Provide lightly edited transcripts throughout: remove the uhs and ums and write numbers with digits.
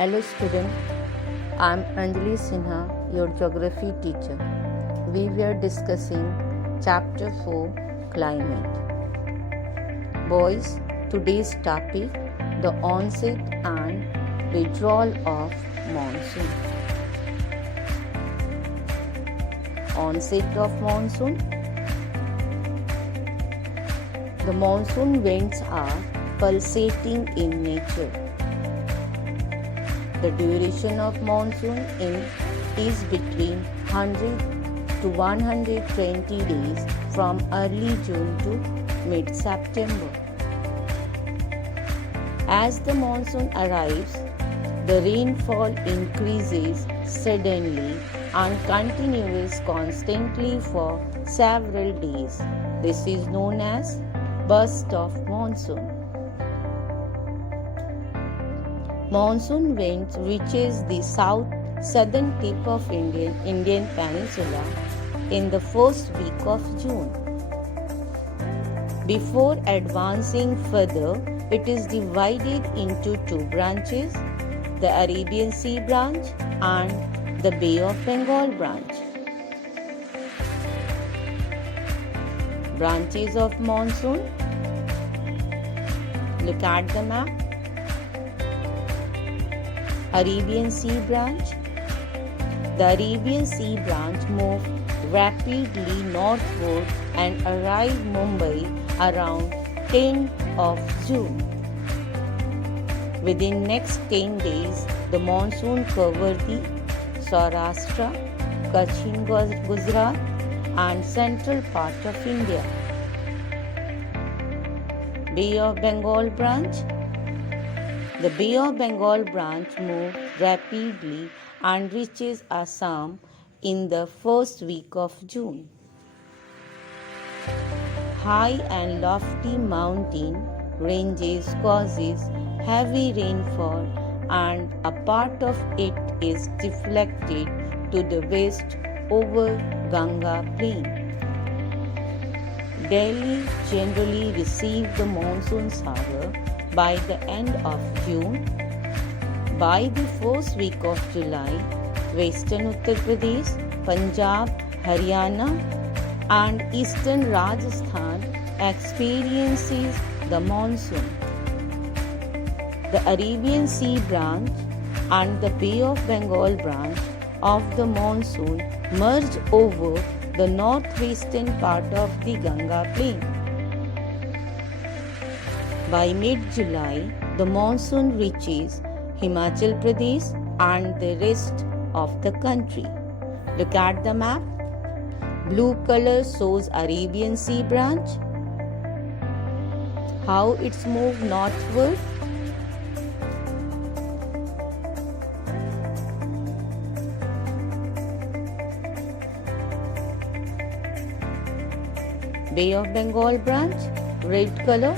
Hello student, I am Anjali Sinha, your geography teacher. We were discussing chapter 4 climate. Boys, today's topic the onset and withdrawal of monsoon. Onset of monsoon. The monsoon winds are pulsating in nature. The duration of monsoon is between 100 to 120 days from early June to mid-September. As the monsoon arrives, the rainfall increases suddenly and continues constantly for several days. This is known as burst of monsoon. Monsoon winds reaches the southern tip of Indian peninsula in the first week of June. Before advancing further, it is divided into two branches, the Arabian Sea branch and the Bay of Bengal branch. Branches of monsoon. Look at the map. Arabian Sea branch. The Arabian Sea branch moved rapidly northward and arrived Mumbai around 10th of June. Within next 10 days, the monsoon covered the Saurashtra, Cochin Gujarat and central part of India. Bay of Bengal branch. The Bay of Bengal branch moved rapidly and reaches Assam in the first week of June. High and lofty mountain ranges causes heavy rainfall and a part of it is deflected to the west over Ganga plain. Delhi generally received the monsoon shower by the end of June. By the first week of July, western Uttar Pradesh, Punjab, Haryana and eastern Rajasthan experiences the monsoon. The Arabian Sea branch and the Bay of Bengal branch of the monsoon merge over the northwestern part of the Ganga plain. By mid-July, the monsoon reaches Himachal Pradesh and the rest of the country. Look at the map. Blue color shows Arabian Sea branch. How it's moved northward. Bay of Bengal branch, red color.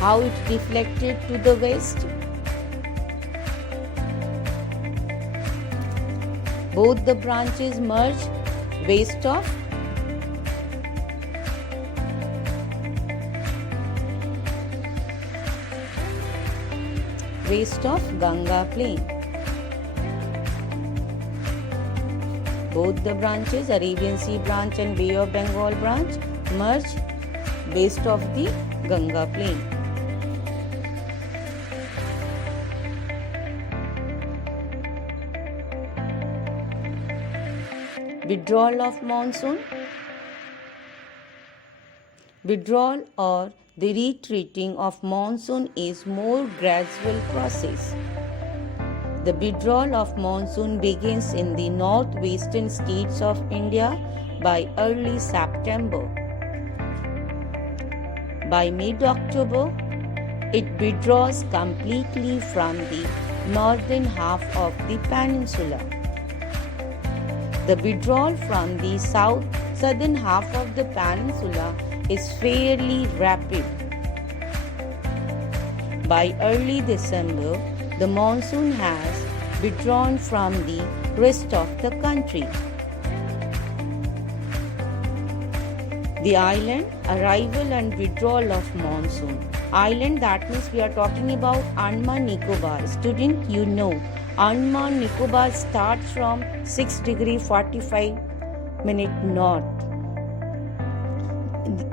How it deflected to the west. Both the branches merge west of Ganga plain. Both the branches, Arabian Sea branch and Bay of Bengal branch, merge west of the Ganga plain. Withdrawal of monsoon. Withdrawal or the retreating of monsoon is more gradual process. The withdrawal of monsoon begins in the northwestern states of India by early September. By mid-October, it withdraws completely from the northern half of the peninsula. The withdrawal from the southern half of the peninsula is fairly rapid. By early December, the monsoon has withdrawn from the rest of the country. The island arrival and withdrawal of monsoon. island, that means we are talking about Andaman Nicobar. Student, you know Andaman Nicobar starts from 6 degree 45 minute north.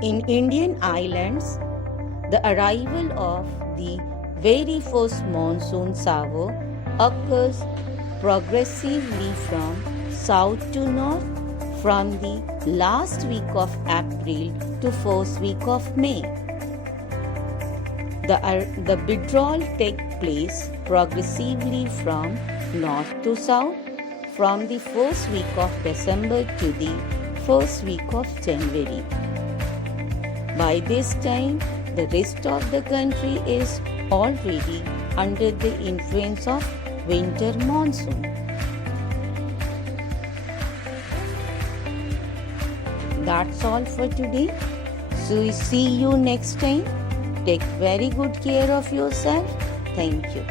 In Indian islands, the arrival of the very first monsoon shower occurs progressively from south to north, from the last week of April to first week of May. The withdrawal takes place progressively from north to south, from the first week of December to the first week of January. By this time, the rest of the country is already under the influence of winter monsoon. That's all for today. So we see you next time. Take very good care of yourself. Thank you.